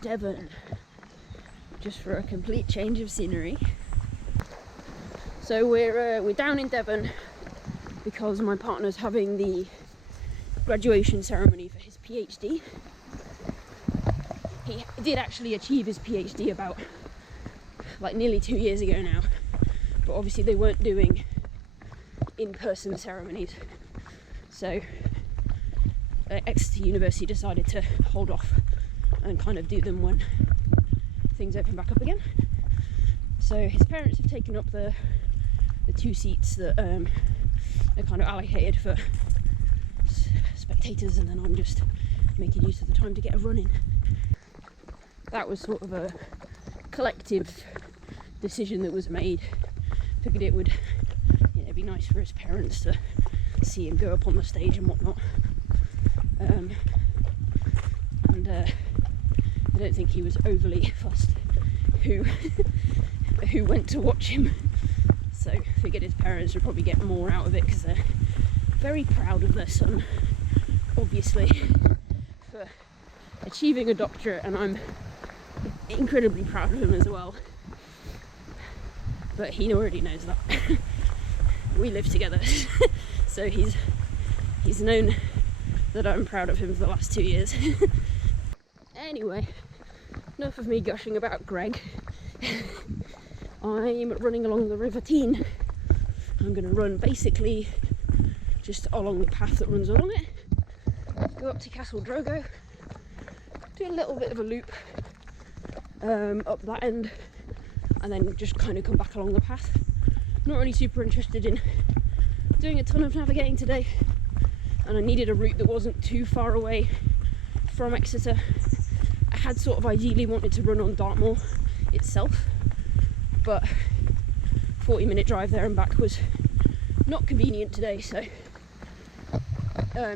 Devon, just for a complete change of scenery. So we're down in Devon because my partner's having the graduation ceremony for his PhD. He did actually achieve his PhD about like nearly 2 years ago now, but obviously they weren't doing in-person ceremonies, so Exeter University decided to hold off and kind of do them when things open back up again. So his parents have taken up the 2 seats that are kind of allocated for spectators, and then I'm just making use of the time to get a run in. That was sort of a collective decision that was made. Figured it would, be nice for his parents to see him go up on the stage and whatnot. And I don't think he was overly fussed who went to watch him. So figured his parents would probably get more out of it because they're very proud of their son, obviously, for achieving a doctorate, and I'm incredibly proud of him as well. But he already knows that. We live together, so he's known that I'm proud of him for the last 2 years. Anyway, enough of me gushing about Greg. I'm running along the River Teign. I'm going to run basically just along the path that runs along it, go up to Castle Drogo, do a little bit of a loop up that end, and then just kind of come back along the path. Not really super interested in doing a ton of navigating today, and I needed a route that wasn't too far away from Exeter. I had sort of ideally wanted to run on Dartmoor itself, but 40-minute drive there and back was not convenient today, so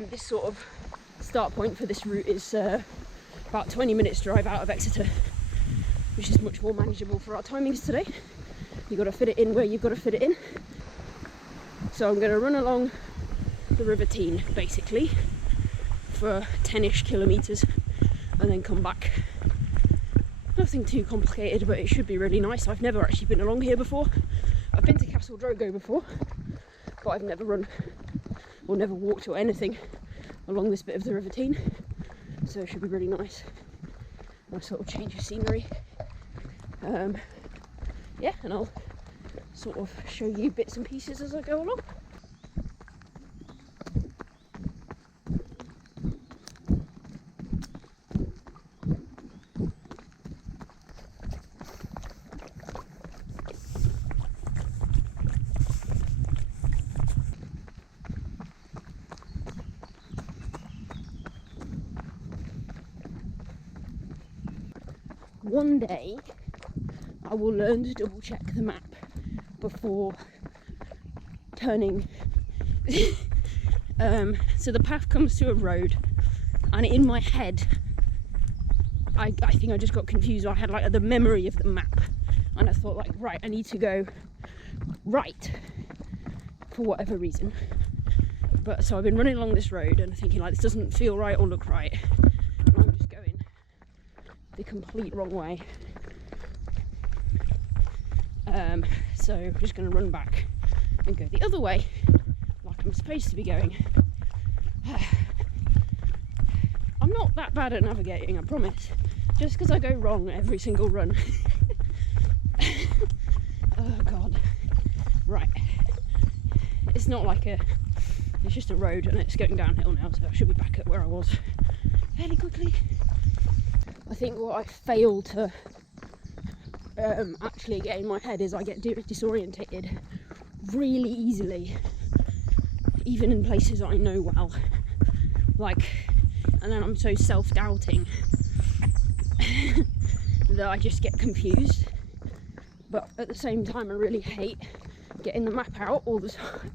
this sort of start point for this route is about 20 minutes drive out of Exeter, which is much more manageable for our timings today. You've got to fit it in where you've got to fit it in. So I'm going to run along the River Teign basically for 10-ish kilometres and then come back. Nothing too complicated, but it should be really nice. I've never actually been along here before. I've been to Castle Drogo before, but I've never run or never walked or anything along this bit of the River Teign, so it should be really nice. Nice little change of scenery. Yeah, and I'll sort of show you bits and pieces as I go along. One day I will learn to double check the map before turning. So the path comes to a road, and in my head I think I just got confused. I had like the memory of the map, and I thought like, right, I need to go right for whatever reason. But so I've been running along this road and thinking like, this doesn't feel right or look right, and I'm just going the complete wrong way. So I'm just going to run back and go the other way like I'm supposed to be going. I'm not that bad at navigating, I promise, just because I go wrong every single run. Oh god. Right, it's not like it's just a road and it's going downhill now, so I should be back at where I was fairly quickly. I think what I fail to actually get in my head is I get disorientated really easily, even in places that I know well, like, and then I'm so self-doubting that I just get confused. But at the same time I really hate getting the map out all the time.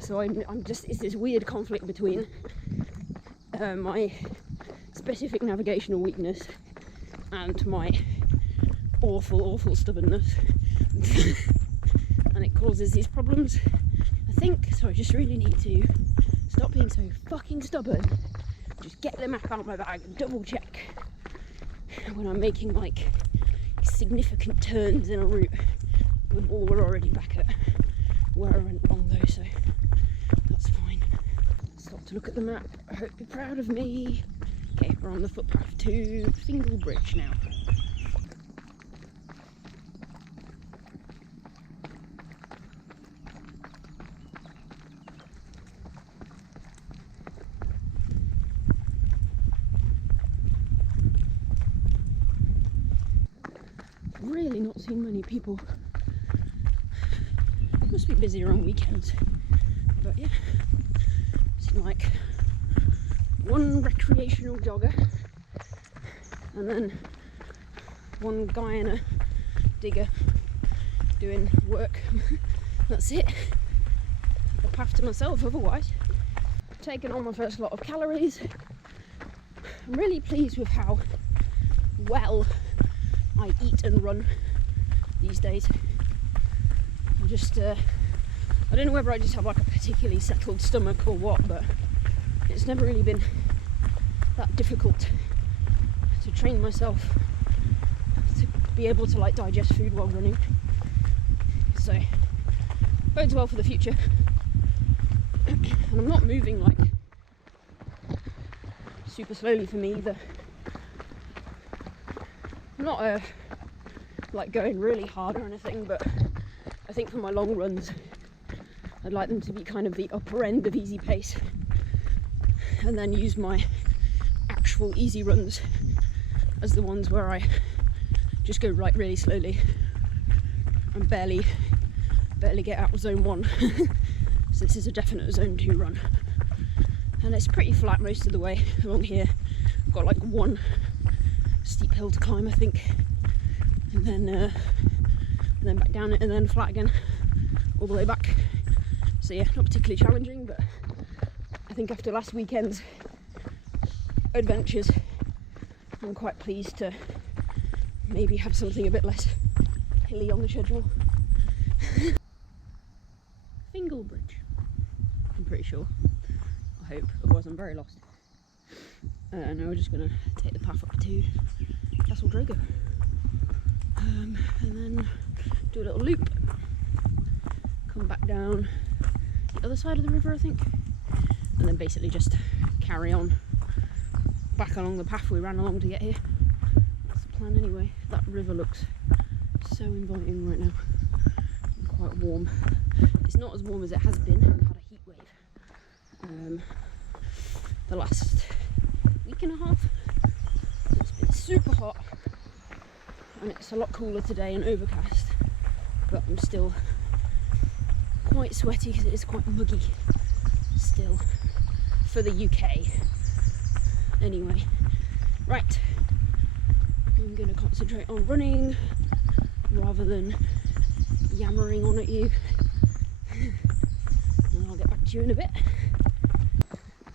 So I'm just, it's this weird conflict between my specific navigational weakness and my awful stubbornness. And it causes these problems, I think. So I just really need to stop being so fucking stubborn just get the map out of my bag and double check when I'm making like significant turns in a route or we're already back at where I went wrong though, so that's fine. Stop to look at the map. I hope you're proud of me. Okay, we're on the footpath to Fingal Bridge now. Really not seen many people. Must be busier on weekends, but yeah, seen like one recreational jogger and then one guy in a digger doing work. That's it. The path to myself otherwise. Taken on my first lot of calories. I'm really pleased with how well I eat and run these days. I don't know whether I just have like a particularly settled stomach or what, but it's never really been that difficult to train myself to be able to like digest food while running. So bodes well for the future. And I'm not moving like super slowly for me either. I'm not like going really hard or anything, but I think for my long runs I'd like them to be kind of the upper end of easy pace, and then use my actual easy runs as the ones where I just go right really slowly and barely get out of zone 1. So this is a definite zone 2 run, and it's pretty flat most of the way along here. I've got like one steep hill to climb I think, and then back down it and then flat again all the way back. So yeah, not particularly challenging, but I think after last weekend's adventures I'm quite pleased to maybe have something a bit less hilly on the schedule. Fingal Bridge, I'm pretty sure. I hope, otherwise I'm very lost. Now we're just going to take the path up to Castle Drogo, and then do a little loop, come back down the other side of the river I think, and then basically just carry on back along the path we ran along to get here. That's the plan anyway. That river looks so inviting right now, and quite warm. It's not as warm as it has been. We've had a heat wave the last week and a half. It's been super hot and it's a lot cooler today and overcast, but I'm still quite sweaty because it is quite muggy still for the UK. Anyway, right, I'm going to concentrate on running rather than yammering on at you, and I'll get back to you in a bit.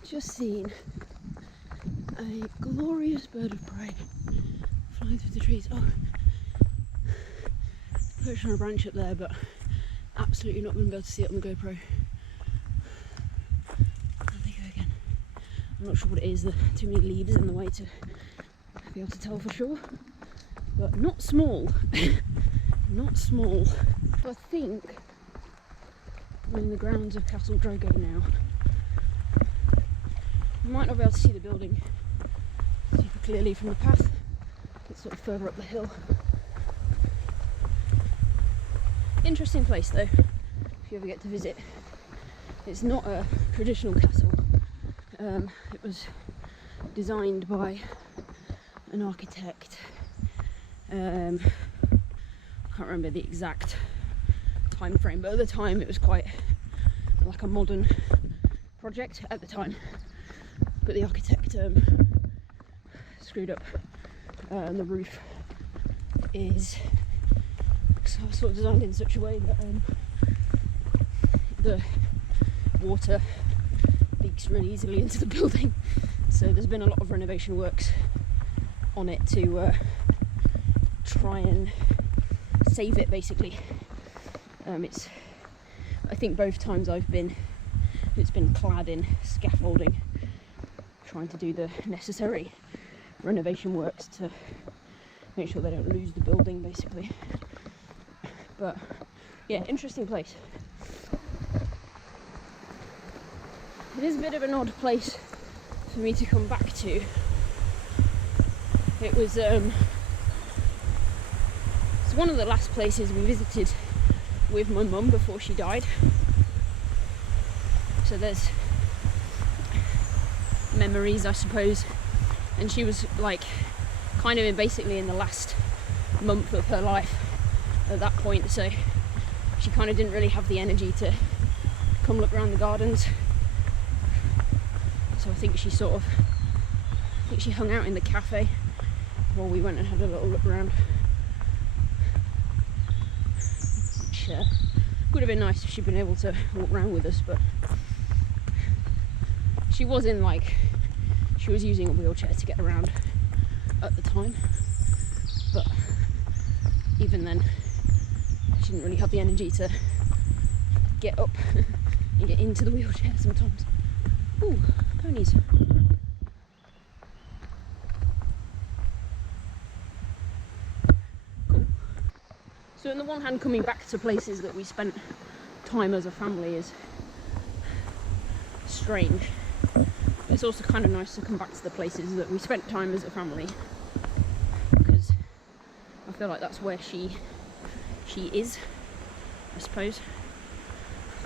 Just seen a glorious bird of prey flying through the trees. Oh, perched on a branch up there, but absolutely not going to be able to see it on the GoPro. There they go again. I'm not sure what it is, there's too many leaves in the way to be able to tell for sure, but not small. Not small. I think I'm in the grounds of Castle Drogo now. You might not be able to see the building super clearly from the path. It's sort of further up the hill. Interesting place though, if you ever get to visit. It's not a traditional castle. It was designed by an architect. I can't remember the exact time frame, but at the time it was quite like a modern project at the time. But the architect screwed up, and the roof is sort of designed in such a way that the water leaks really easily into the building. So there's been a lot of renovation works on it to try and save it basically. I think both times I've been, it's been clad in scaffolding, trying to do the necessary renovation works to make sure they don't lose the building, basically. But yeah, interesting place. It is a bit of an odd place for me to come back to. It was it's one of the last places we visited with my mum before she died. So there's memories, I suppose. And she was like kind of basically in the last month of her life at that point, so she kind of didn't really have the energy to come look around the gardens. So I think she hung out in the cafe while we went and had a little look around, which would have been nice if she'd been able to walk around with us, but she was using a wheelchair to get around at the time. But even then, she didn't really have the energy to get up and get into the wheelchair sometimes. Ooh, ponies. Cool. So on the one hand, coming back to places that we spent time as a family is strange. It's also kind of nice to come back to the places that we spent time as a family, because I feel like that's where she is, I suppose.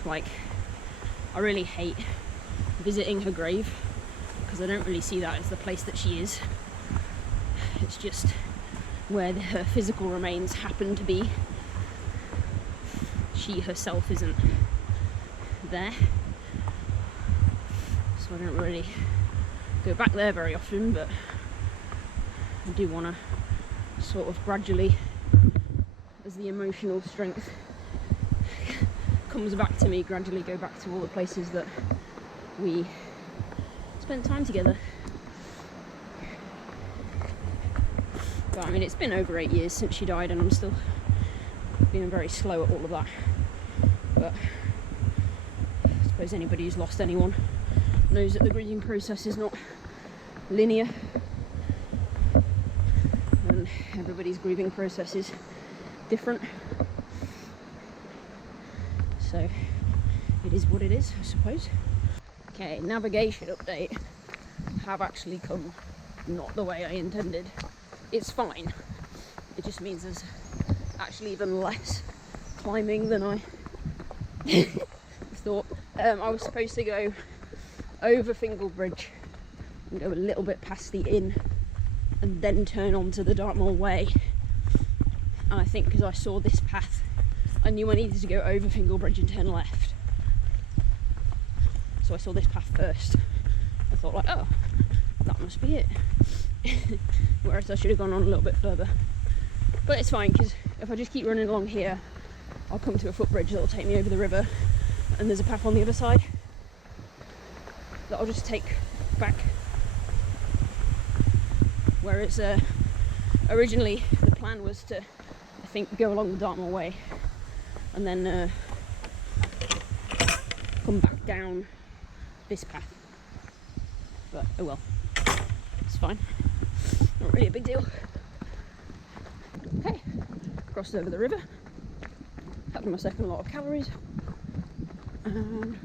Like, I really hate visiting her grave because I don't really see that as the place that she is. It's just where her physical remains happen to be. She herself isn't there. So I don't really go back there very often, but I do want to sort of gradually, as the emotional strength comes back to me, gradually go back to all the places that we spent time together. But I mean, it's been over 8 years since she died, and I'm still being very slow at all of that. But I suppose anybody who's lost anyone knows that the grieving process is not linear, and everybody's grieving process is different. So it is what it is, I suppose. Okay, navigation update. Have actually come not the way I intended. It's fine. It just means there's actually even less climbing than I thought. I was supposed to go over Fingal Bridge and go a little bit past the inn and then turn onto the Dartmoor Way. And I think because I saw this path, I knew I needed to go over Fingal Bridge and turn left. So I saw this path first. I thought like, oh, that must be it. Whereas I should have gone on a little bit further. But it's fine, because if I just keep running along here, I'll come to a footbridge that'll take me over the river, and there's a path on the other side that I'll just take back. Whereas originally the plan was to, I think, go along the Dartmoor Way and then come back down this path. But oh well, it's fine, not really a big deal. Okay, crossed over the river, had my second lot of calories, and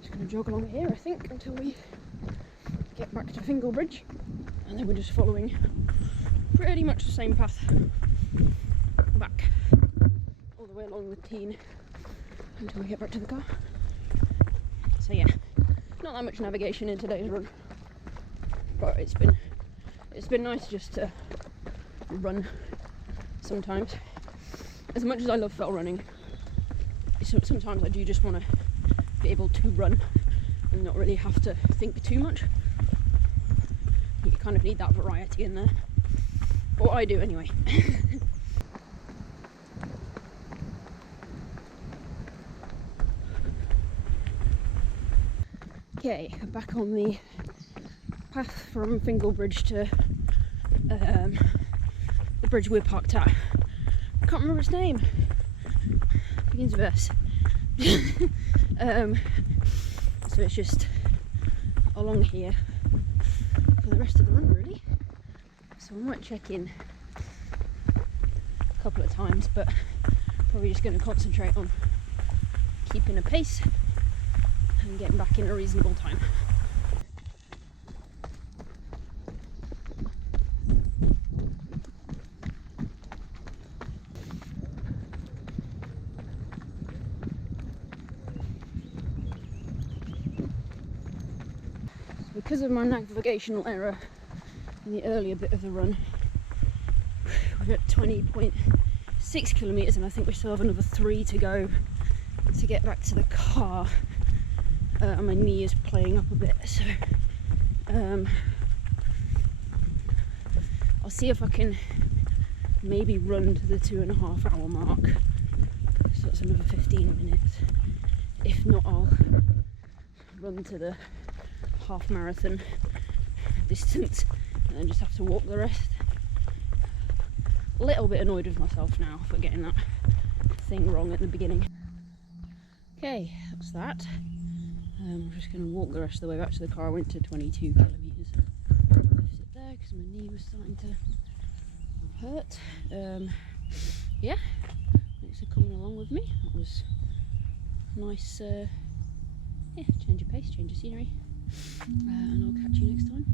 just going to jog along here, I think, until we get back to Fingal Bridge, and then we're just following pretty much the same path back all the way along the Teign until we get back to the car. So yeah, not that much navigation in today's run, but it's been nice just to run sometimes. As much as I love fell running, sometimes I do just want to be able to run and not really have to think too much. You kind of need that variety in there, or I do anyway. Okay, back on the path from Fingal Bridge to the bridge we're parked at. I can't remember its name. Begins with S. So it's just along here, for the rest of the run really. So I might check in a couple of times, but probably just going to concentrate on keeping a pace and getting back in a reasonable time. Because of my navigational error in the earlier bit of the run, we're at 20.6 kilometres and I think we still have another 3 to go to get back to the car. And my knee is playing up a bit, so I'll see if I can maybe run to the 2.5 hour mark. So that's another 15 minutes. If not, I'll run to the half marathon distance and then just have to walk the rest. A little bit annoyed with myself now for getting that thing wrong at the beginning. Okay, that's that. I'm just going to walk the rest of the way back to the car. I went to 22 kilometres. Left it there because my knee was starting to hurt. Yeah, thanks for coming along with me. That was nice. Yeah, change of pace, change of scenery. And I'll catch you next time.